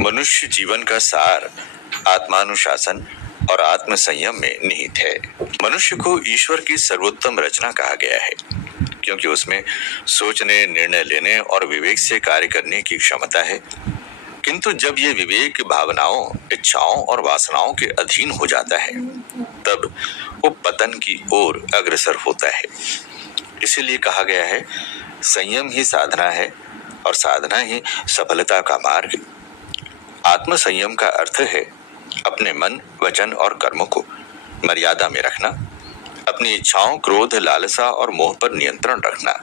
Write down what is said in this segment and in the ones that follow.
मनुष्य जीवन का सार आत्मानुशासन और आत्म संयम में निहित है। मनुष्य को ईश्वर की सर्वोत्तम रचना कहा गया है, क्योंकि उसमें सोचने, निर्णय लेने और विवेक से कार्य करने की क्षमता है। किंतु जब ये विवेक भावनाओं, इच्छाओं और वासनाओं के अधीन हो जाता है, तब वो पतन की ओर अग्रसर होता है। इसीलिए कहा गया है, संयम ही साधना है और साधना ही सफलता का मार्ग। आत्म संयम का अर्थ है अपने मन, वचन और कर्मों को मर्यादा में रखना, अपनी इच्छाओं, क्रोध, लालसा और मोह पर नियंत्रण रखना।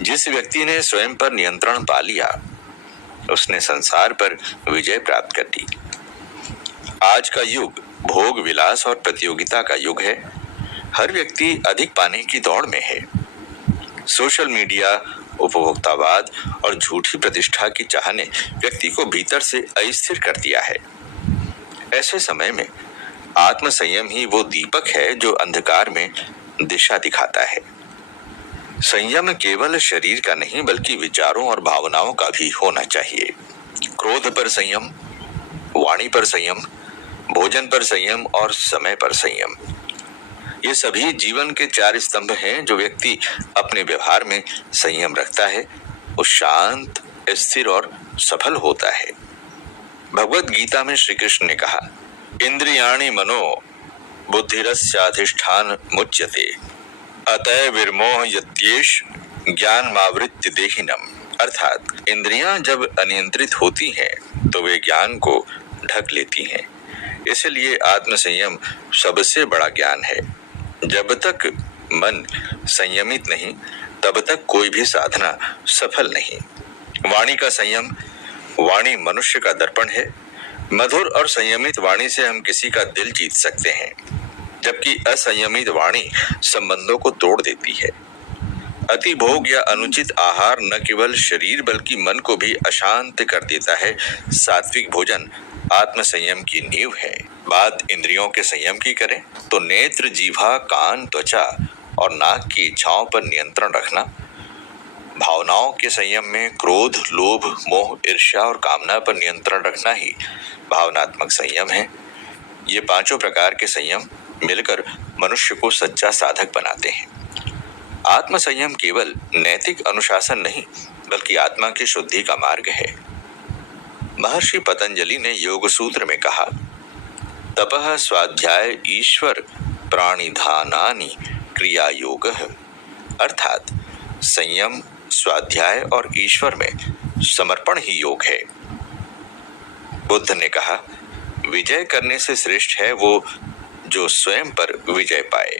जिस व्यक्ति ने स्वयं पर नियंत्रण पा लिया, उसने संसार पर विजय प्राप्त कर ली। आज का युग भोग, विलास और प्रतियोगिता का युग है। हर व्यक्ति अधिक पाने की दौड़ में है। सोशल मीडिया, उपभोक्तावाद और झूठी प्रतिष्ठा की चाह ने व्यक्ति को भीतर से अस्थिर कर दिया है। ऐसे समय में आत्म संयम ही वो दीपक है जो अंधकार में दिशा दिखाता है। संयम केवल शरीर का नहीं, बल्कि विचारों और भावनाओं का भी होना चाहिए। क्रोध पर संयम, वाणी पर संयम, भोजन पर संयम और समय पर संयम, ये सभी जीवन के 4 स्तंभ हैं। जो व्यक्ति अपने व्यवहार में संयम रखता है, वो शांत, स्थिर और सफल होता है। भगवत गीता में श्री कृष्ण ने कहा, इंद्रियाणि मनो बुद्धिरस्याधिष्ठान मुच्यते अतः विर्मोह यत्येष ज्ञान मावृत्य देहिनम। अर्थात इंद्रियां जब अनियंत्रित होती हैं तो वे ज्ञान को ढक लेती हैं। इसलिए आत्म संयम सबसे बड़ा ज्ञान है। जब तक मन संयमित नहीं, तब तक कोई भी साधना सफल नहीं। वाणी का संयम, वाणी मनुष्य का दर्पण है। मधुर और संयमित वाणी से हम किसी का दिल जीत सकते हैं, जबकि असंयमित वाणी संबंधों को तोड़ देती है। अति भोग या अनुचित आहार न केवल शरीर बल्कि मन को भी अशांत कर देता है। सात्विक भोजन आत्म संयम की नींव है। बात इंद्रियों के संयम की करें तो नेत्र, जीवा, कान, त्वचा और नाक की इच्छाओं पर नियंत्रण रखना। भावनाओं के संयम में क्रोध, लोभ, मोह, ईर्ष्या और कामना पर नियंत्रण रखना ही भावनात्मक संयम है। ये पांचों प्रकार के संयम मिलकर मनुष्य को सच्चा साधक बनाते हैं। आत्म संयम केवल नैतिक अनुशासन नहीं, बल्कि आत्मा की शुद्धि का मार्ग है। महर्षि पतंजलि ने योग सूत्र में कहा, तपः स्वाध्याय ईश्वर प्राणिधानानि क्रिया योगः। अर्थात संयम, स्वाध्याय और ईश्वर में समर्पण ही योग है। बुद्ध ने कहा, विजय करने से श्रेष्ठ है वो जो स्वयं पर विजय पाए।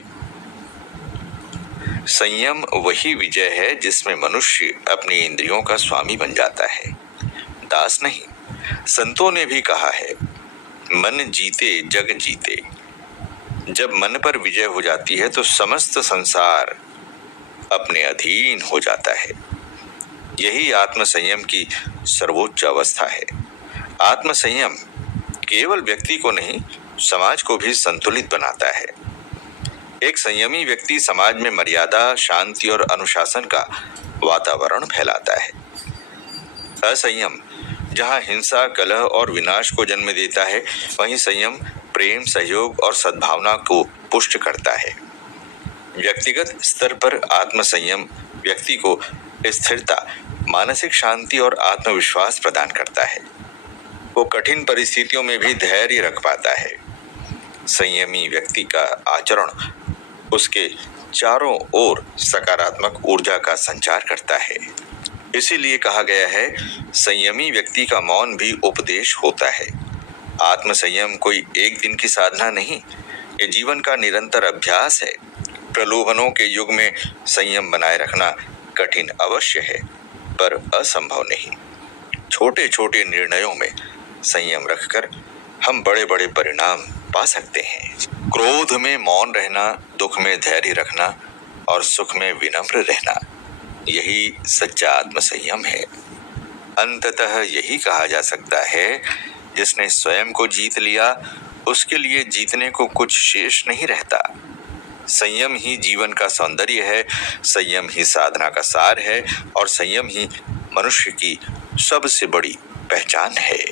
संयम वही विजय है जिसमें मनुष्य अपनी इंद्रियों का स्वामी बन जाता है, दास नहीं। संतों ने भी कहा है, मन जीते जग जीते। जब मन पर विजय हो जाती है तो समस्त संसार अपने अधीन हो जाता है। यही आत्म संयम की सर्वोच्च अवस्था है। आत्म संयम केवल व्यक्ति को नहीं, समाज को भी संतुलित बनाता है। एक संयमी व्यक्ति समाज में मर्यादा, शांति और अनुशासन का वातावरण फैलाता है। असंयम जहां हिंसा, कलह और विनाश को जन्म देता है, वहीं संयम प्रेम, सहयोग और सद्भावना को पुष्ट करता है। व्यक्तिगत स्तर पर आत्म संयम व्यक्ति को स्थिरता, मानसिक शांति और आत्मविश्वास प्रदान करता है। वो कठिन परिस्थितियों में भी धैर्य रख पाता है। संयमी व्यक्ति का आचरण उसके चारों ओर सकारात्मक ऊर्जा का संचार करता है। इसीलिए कहा गया है, संयमी व्यक्ति का मौन भी उपदेश होता है। आत्म संयम कोई एक दिन की साधना नहीं, ये जीवन का निरंतर अभ्यास है। प्रलोभनों के युग में संयम बनाए रखना कठिन अवश्य है, पर असंभव नहीं। छोटे छोटे निर्णयों में संयम रखकर हम बड़े बड़े परिणाम पा सकते हैं। क्रोध में मौन रहना, दुख में धैर्य रखना और सुख में विनम्र रहना, यही सच्चा आत्म संयम है। अंततः यही कहा जा सकता है, जिसने स्वयं को जीत लिया, उसके लिए जीतने को कुछ शेष नहीं रहता। संयम ही जीवन का सौंदर्य है, संयम ही साधना का सार है और संयम ही मनुष्य की सबसे बड़ी पहचान है।